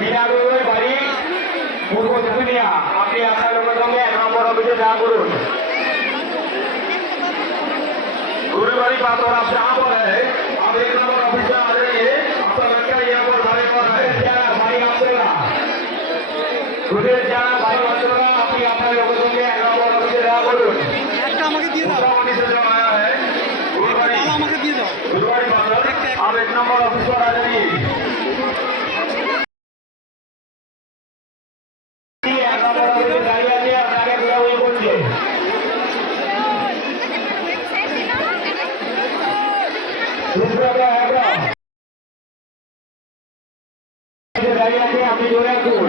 মিনাদুল বাড়ি পূর্ব চুনিয়া। আপনি আপনার লোকের সঙ্গে 1 নম্বর অফিসে দেখা করুন। गुरुवारी बात और आपसे आप हो रहे हैं। आप 1 नंबर ऑफिस में आ जाइए। आपका लड़का यहाँ पर भाई पर है जाना भाई आपसे ना गुरुवार जाना भाई आपसे ना आपकी अपने लोगों के 1 नंबर ऑफिस से रहा करो। একটা আমাকে দিয়ে দাও। गुरुवारी से जो आया है गुरुवारी আমাকে দিয়ে दाও। गुरुवारी बात आप 1 नंबर ऑफिस पर आ जाइए। আপনি জোরে আসুন।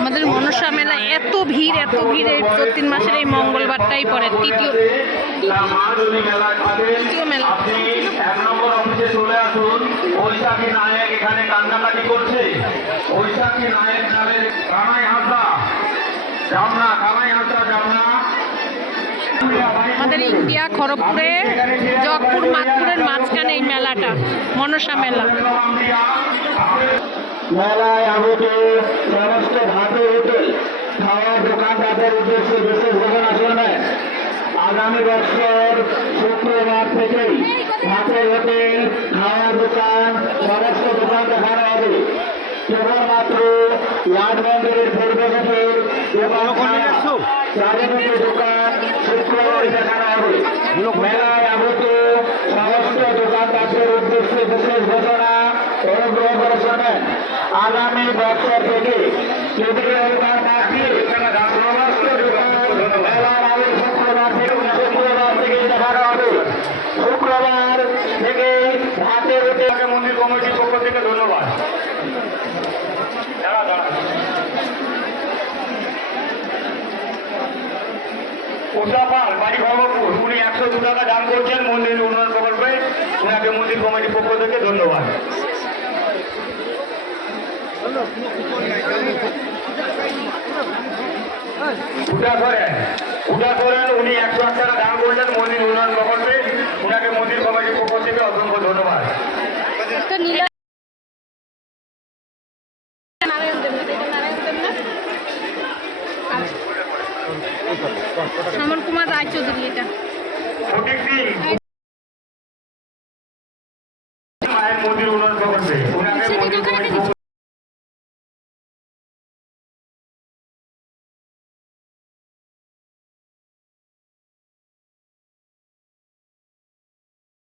আমাদের মনসা মেলায় এত ভিড় এই প্রতিদিন মাসের এই মঙ্গলবারটাই পড়ে তৃতীয় মেলা। আপনি 1 নম্বর অফিসে চলে আসুন। বৈশাখী নায়ক এখানে কান্নাকাটি করছে। বৈশাখী নায়ক নামের কানাই হাসা জামনা আমাদের ইন্ডিয়া খড়গপুরে জগপুর মাতপুরের মাঝখানে এই মেলাটা মনসা মেলা। মেলায় আগত সমস্ত ভাতের হোটেল খাওয়ার দোকানদারদের উদ্দেশ্যে বিশেষ ঘোষণা শুনবেন। আগামী বছর শুক্রবার থেকেই ভাতের হোটেল খাওয়ার দোকান সমস্ত দোকান দেখানো হবে। কেবলমাত্র ওয়ার্ড মেম্বারের পূর্বগত এবং রাজনৈতিক দোকান শুক্রবার দেখানো হবে। মেলায় আগত সমস্ত দোকানদারদের উদ্দেশ্যে বিশেষ ঘোষণা অনুগ্রহ করে শোনেন। আগামী বছর থেকে কেন্দ্রীয় অনুদান না দিয়ে সমস্ত দোকান মেলার আগে শুক্রবার থেকে দেখানো হবে। শুক্রবার থেকে ভাতের হোটেল মন্দির কমিটির পক্ষ থেকে ধন্যবাদ। উষাপাল বাড়ি খড়গপুর উনি 102 টাকা দান করছেন মন্দির উন্নয়ন প্রকল্পে। ওনাকে মন্দির কমিটির পক্ষ থেকে ধন্যবাদ। উঠা করেন উনি 101 টাকা দান করছেন মন্দির উন্নয়ন প্রকল্পে। ওনাকে মন্দির কমিটির পক্ষ থেকে অসংখ্য ধন্যবাদ। শ্যামল কুমার রায়চৌধুরী এটা মায়ের মন্দির উন্নয়ন প্রকল্পে